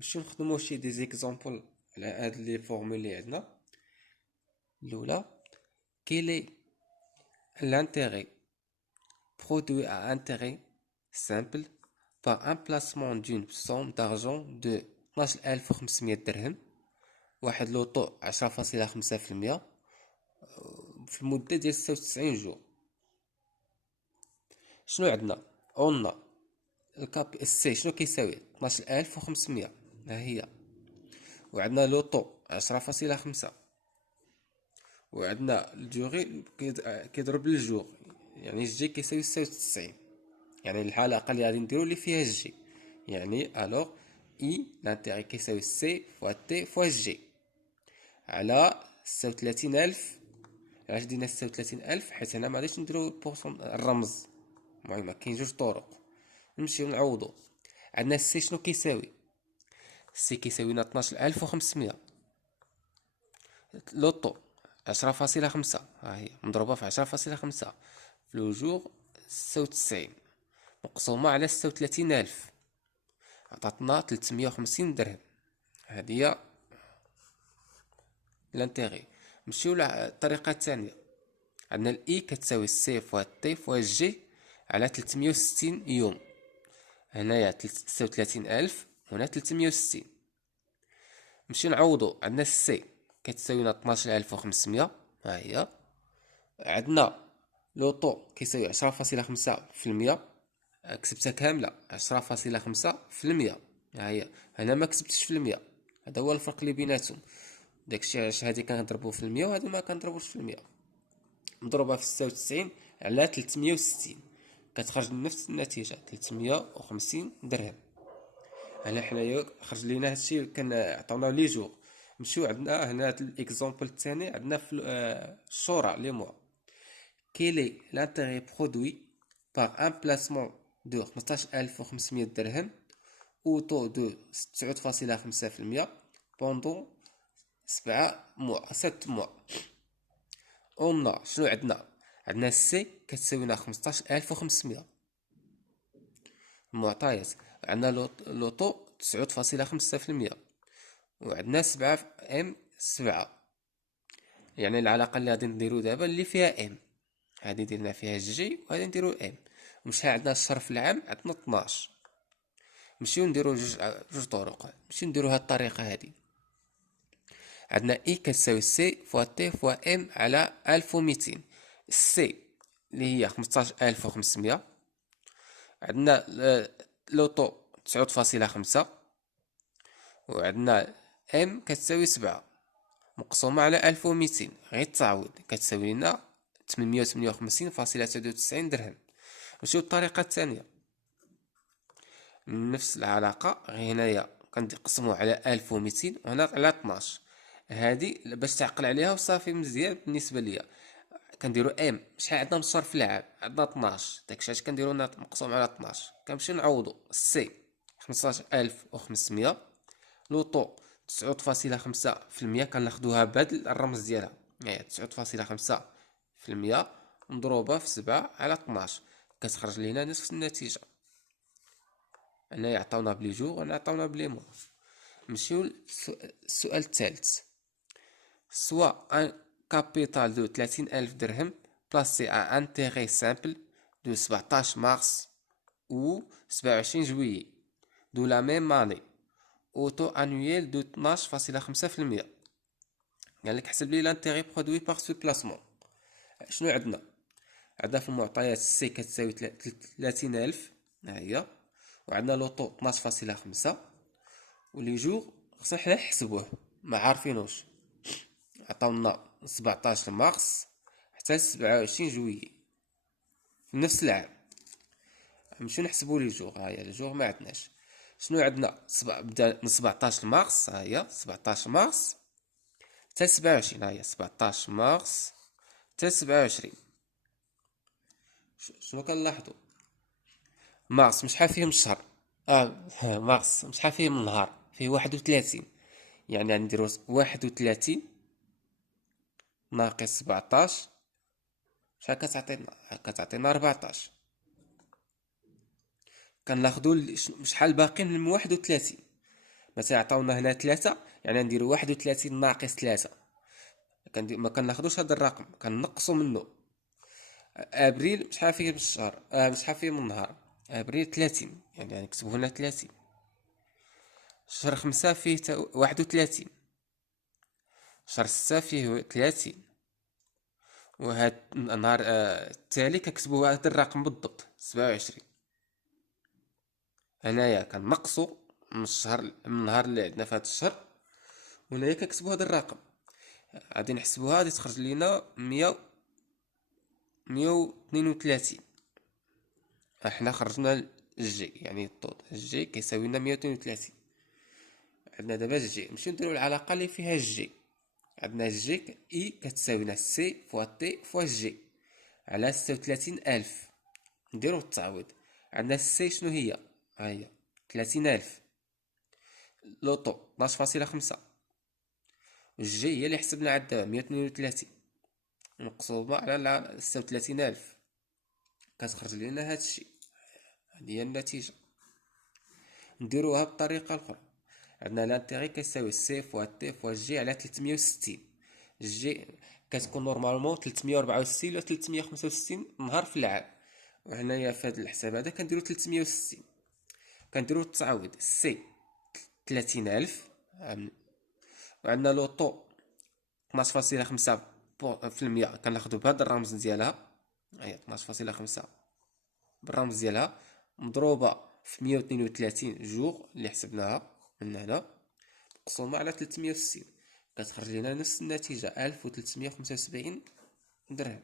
نمشيو نخدمو شي دي زيكزامبل على هاد لي فورمول لي عندنا. الاولى، كيلي l'intérêt produit à intérêt simple par un placement d'une somme d'argent de 12500 درهم، واحد لوطو 10.5% في المدة ديال 96 جوع. شنو عندنا؟ قلنا الكاب السي شنو كيساوي 12500، ها هي، وعندنا لوطو 10.5، وعندنا الجوغي كيضرب للجوغ، يعني الجي كيساوي 96، يعني العلاقة اللي غادي نديرو اللي فيها الجي، يعني الوغ اي لانتيغي كيساوي سي فوا تي فوا جي على 36000. علاش دينا 36000؟ حيت هنا مغاديش نديرو بورسون الرمز، المهم كاين جوج طرق. نمشيو نعوضو. عندنا السي شنو كيساوي؟ السي كيساوي لنا 12500، لوطو 10.5، ها هي مضروبة في 10.5 في لوجوغ 96 مقسومة على 36000، عطاتنا 350 درهم. هذه هي لانتيغي. نمشيو للطريقة الثانية. عندنا الاي كتساوي سي فوا تي فوا جي على 360 يوم، هنايا 36000 هنا 360. نمشيو نعوضو. عندنا السي كتساوي لنا 12500، ها هي. عندنا لوطو كيساوي 10.5%، كتبتها كاملة 10.5%، ها هي. هنا ما كتبتش في المية، هذا هو الفرق اللي بيناتهم. داكشي علاش هادي كنضربو في المية وهادي ما كنضربوش في المية. مضروبة في 96 على 360 كتخرج نفس النتيجة 350 درهم. هنا حنايا خرج لينا هادشي كان عطاونا لي جور. نمشيو عندنا هنا هاد الاكزومبل الثاني. عندنا في الشورى لي موا. Quel est l'intérêt produit par un placement de 15500 درهم au taux de 9.5% pendant 7 mois. قلنا شنو عندنا؟ عندنا السي كتساوي لنا 15500 المعطيات، عندنا لوطو 9.5%، وعندنا 7 ام 7، يعني العلاقة اللي غادي نديرو دابا اللي فيها ام، هادي درنا فيها جي وهادي نديرو ام. وشحال عندنا الصرف العام؟ عندنا 12. نمشيو نديرو جوج طرق. نمشيو نديرو هاد الطريقة هادي. عندنا اي كتساوي سي فوا تي فوا ام على 1200. السي اللي هي 15500، عندنا لوطو 9.5، وعندنا ام كتساوي 7 مقسومة على 1200، غير التعويض كتساوي لنا 858.99 درهم. نمشيو للطريقة الثانية، نفس العلاقة غير هنايا كنقسمو على 1200 وهنا على 12. هادي باش تعقل عليها وصافي مزيان بالنسبة ليا. كنديرو ام شحال عندنا من الصرف العام؟ عندنا 12، داكشي علاش كنديرو مقسوم على 12. كنمشيو نعوضو. سي 15500، لوطو 9.5%، كناخدوها بهاد الرمز ديالها، يعني 9.5% مضروبة في 7 على 12 كتخرج لينا نفس النتيجة. هنا يعطونا بلي جور وهنا يعطونا بلي موا. نمشيو للسؤال الثالث. سوا ان كابيتال دو 30000 درهم بلاسي ا انتيغي سامبل دو 17 مارس ou 27 جويي دو لا ميم اني او تو انويل دو 12.5%. قال لك حسب لي لانتيغي برودوي باغ سو بلاسمون. شنو عندنا؟ عندنا في المعطيات سي كتساوي 30000، ها هي، وعندنا لوطو 12.5، ولي جور خصنا حنا نحسبوه ما عارفينوش. عطاونا 17 مارس حتى 27 جويي في نفس العام. نمشيو نحسبو لي جور. ها هي لي جور ما عندناش. شنو عندنا؟ بدا من 17 مارس، ها هي 17 مارس حتى 27، ها هي 17 مارس حتى 27. شنو كنلاحظوا؟ مارس شحال فيه من الشهر؟ مارس شحال فيه من النهار؟ فيه 31، يعني غنديرو 31 ناقص 17، شحال كتعطينا؟ كتعطينا 14. كناخدو شحال باقي من 31، مثلا عطاونا هنا 3، يعني نديرو 31 ناقص 3. ما كناخدوش هذا الرقم، كنقصوا منه. ابريل شحال فيه من الشهر، شحال فيه من النهار؟ ابريل 30، يعني نكتبو هنا 30. شهر 5 فيه 31. شهر 6 فيه 30. وهاد النهار التالي كنكتبو هاد الرقم بالضبط 27. هنايا كنقصو من الشهر، من النهار اللي عندنا في هاد الشهر، وهنايا كنكتبو هاد الرقم. غادي نحسبوها، غادي تخرج لينا 132. احنا خرجنا الجي، يعني الطود الجي كيساوي لنا 132. عندنا دابا الجي، نمشيو نديرو العلاقه اللي فيها الجي. عندنا الجي اي كتساوي لنا سي فوا تي فوا جي على 36,000. نديرو التعويض. عندنا السي شنو هي؟ ها هي 30,000. لوطو 12.5. والجي هي اللي حسبنا عاد دابا 132 مقسومة على 36,000، كتخرج لنا هادشي. هادي هي النتيجة. نديروها بطريقة أخرى. عندنا لانتيغي كيساوي سي فوا تي فوا جي على 360. الجي كتكون نورمالمون 364 ولا 365 نهار في العام، وهنايا في هذا الحساب هذا كنديرو 360. كنديرو التعويض سي 30,000، وعندنا لوطو 12.5 في المية، كناخدو بهذا الرمز ديالها. هي 12.5 بالرمز ديالها مضروبة في 132 جوغ اللي حسبناها من هنا، مقسومة على 360، كتخرج لنا نفس النتيجة 1375 درهم.